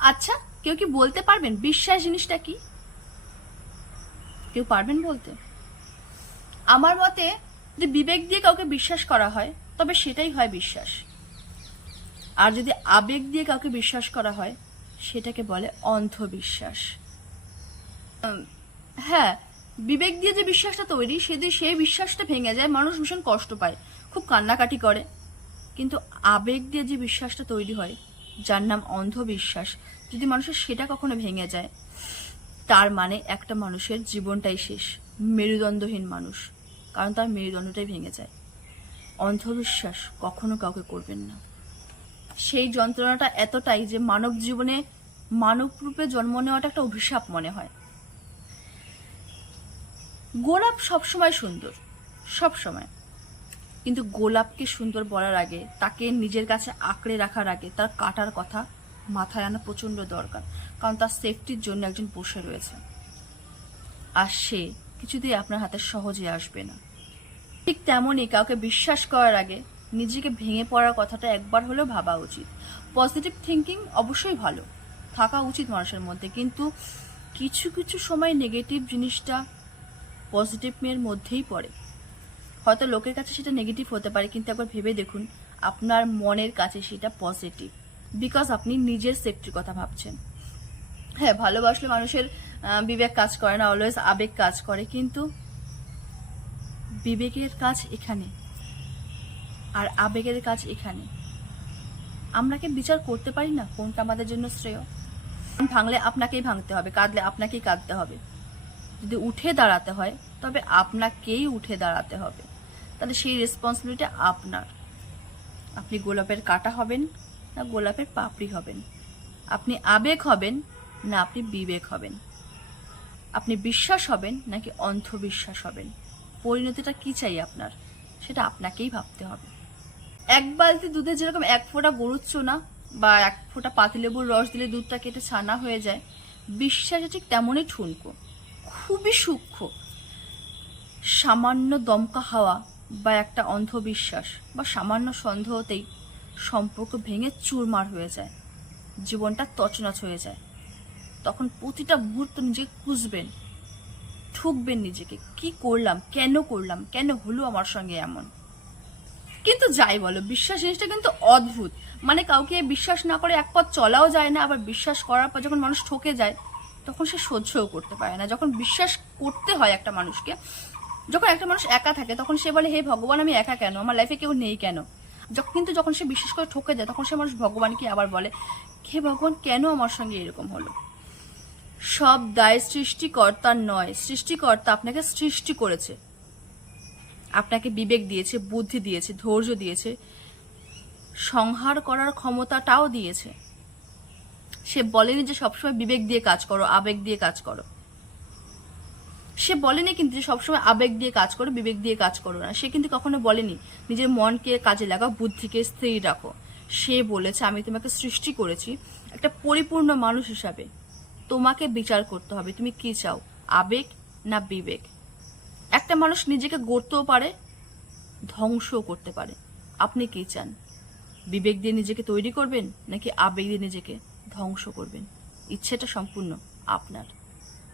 আচ্ছা কেউ কি বলতে পারবেন? বিশ্বাস জিনিসটা কি? কেউ পারবেন বলতে? আমার মতে, যদি বিবেক দিয়ে কাউকে বিশ্বাস করা হয়, তবে সেটাই হয় বিশ্বাস। আর যদি আবেগ দিয়ে কাউকে বিশ্বাস করা হয়, সেটাকে বলে অন্ধবিশ্বাস। হ্যাঁ বিবেক দিয়ে যে বিশ্বাসটা তৈরি সেদিন সেই বিশ্বাসটা ভেঙে যায়, মানুষ ভীষণ কষ্ট পায়, খুব কান্নাকাটি করে। কিন্তু আবেগ দিয়ে যে বিশ্বাসটা তৈরি হয় যার নাম অন্ধবিশ্বাস। যদি মানুষের সেটা কখনো ভেঙে যায়, তার মানে একটা মানুষের জীবনটাই শেষ। মেরুদণ্ডহীন মানুষ, কারণ তার মেরুদণ্ডটাই ভেঙে যায়। অন্ধবিশ্বাস কখনো কাউকে করবেন না। সেই যন্ত্রণাটা এতটাই যে মানব জীবনে মানব রূপে জন্ম নেওয়াটা একটা অভিশাপ মনে হয়। গোলাপ সবসময় সুন্দর সব সময় কিন্তু গোলাপকে সুন্দর বলার আগে, তাকে নিজের কাছে আঁকড়ে রাখার আগে তার কাটার কথা মাথায় আনা প্রচণ্ড দরকার, কারণ তার সেফটির জন্য একজন বসে রয়েছে। আর সে কিছুতেই আপনার হাতে সহজে আসবে না। ঠিক তেমনই কাউকে বিশ্বাস করার আগে নিজেকে ভেঙে পড়ার কথাটা একবার হলেও ভাবা উচিত। পজিটিভ থিঙ্কিং অবশ্যই ভালো, থাকা উচিত মানুষের মধ্যে, কিন্তু কিছু কিছু সময় নেগেটিভ জিনিসটা পজিটিভ মেয়ের মধ্যেই পড়ে। হয়তো লোকের কাছে সেটা নেগেটিভ হতে পারে, কিন্তু একবার ভেবে দেখুন, আপনার মনের কাছে সেটা পজিটিভ বিকজ আপনি নিজের সেফটির কথা ভাবছেন। হ্যাঁ ভালোবাসলে মানুষের বিবেক কাজ করে না অলওয়েজ আবেগ কাজ করে, কিন্তু বিবেকের কাজ এখানে, আর আবেগের কাজ এখানে। আমরা কি বিচার করতে পারি না? কোনটা আমাদের জন্য শ্রেয়? ভাঙলে আপনাকেই ভাঙতে হবে, কাঁদলে আপনাকেই কাঁদতে হবে। যদি উঠে দাঁড়াতে হয়, তবে আপনাকেই উঠে দাঁড়াতে হবে। তাহলে সেই রেসপন্সিবিলিটি আপনার। আপনি গোলাপের কাটা হবেন না গোলাপের পাপড়ি হবেন। আপনি আবেগ হবেন না আপনি বিবেক হবেন। আপনি বিশ্বাস হবেন নাকি অন্ধবিশ্বাস হবেন। পরিণতিটা কি চাই আপনার, সেটা আপনাকেই ভাবতে হবে। এক বালতি দুধে যেরকম এক ফোঁটা গরুর চোনা বা এক ফোঁটা পাতিলেবুর রস দিলে দুধটা কেটে ছানা হয়ে যায়, বিশ্বাসে ঠিক তেমনই ঠুনকো। খুবই সূক্ষ্ম। সামান্য দমকা হাওয়া বা একটা অন্ধবিশ্বাস বা সামান্য সন্দেহতেই সম্পর্ক ভেঙে চুরমার হয়ে যায়। জীবনটা তছনছ হয়ে যায়। তখন প্রতিটা মুহূর্ত নিজেকে খুঁজবেন, ঠুকবেন নিজেকে। কি করলাম? কেন করলাম? কেন হলো আমার সঙ্গে এমন? কিন্তু যাই বলো, বিশ্বাস জিনিসটা কিন্তু অদ্ভুত। মানে কাউকে বিশ্বাস না করে এক পথ চলাও যায় না, আবার বিশ্বাস করার পর যখন মানুষ ঠকে যায়, তখন সে সহ্যও করতে পারে না। যখন বিশ্বাস করতে হয় একটা মানুষকে যখন একটা মানুষ একা থাকে, তখন সে বলে, হে ভগবান, আমি একা কেন? আমার লাইফে কেউ নেই কেন? যখন কিন্তু যখন সে বিশ্বাস করে ঠকে যায়, তখন সে মানুষ ভগবানকে আবার বলে, হে ভগবান, কেন আমার সঙ্গে এরকম হলো? সব দায় সৃষ্টিকর্তার নয়। সৃষ্টিকর্তা আপনাকে সৃষ্টি করেছে। আপনাকে বিবেক দিয়েছে, বুদ্ধি দিয়েছে, ধৈর্য দিয়েছে, সংহার করার ক্ষমতাটাও দিয়েছে। সে বলেনি যে সবসময় বিবেক দিয়ে কাজ করো, আবেগ দিয়ে কাজ করো। সে বলেনি কিন্তু যে সবসময় আবেগ দিয়ে কাজ করো, বিবেক দিয়ে কাজ করো না। সে কিন্তু কখনো বলেনি, নিজের মনকে কাজে লাগাও, বুদ্ধিকে স্থির রাখো। সে বলেছে, আমি তোমাকে সৃষ্টি করেছি একটা পরিপূর্ণ মানুষ হিসাবে। তোমাকে বিচার করতে হবে। তুমি কি চাও, আবেগ না বিবেক? একটা মানুষ নিজেকে গড়তেও পারে, ধ্বংসও করতে পারে। আপনি কি চান? বিবেক দিয়ে নিজেকে তৈরি করবেন নাকি আবেগ দিয়ে নিজেকে ধ্বংস করবেন? ইচ্ছেটা সম্পূর্ণ আপনার।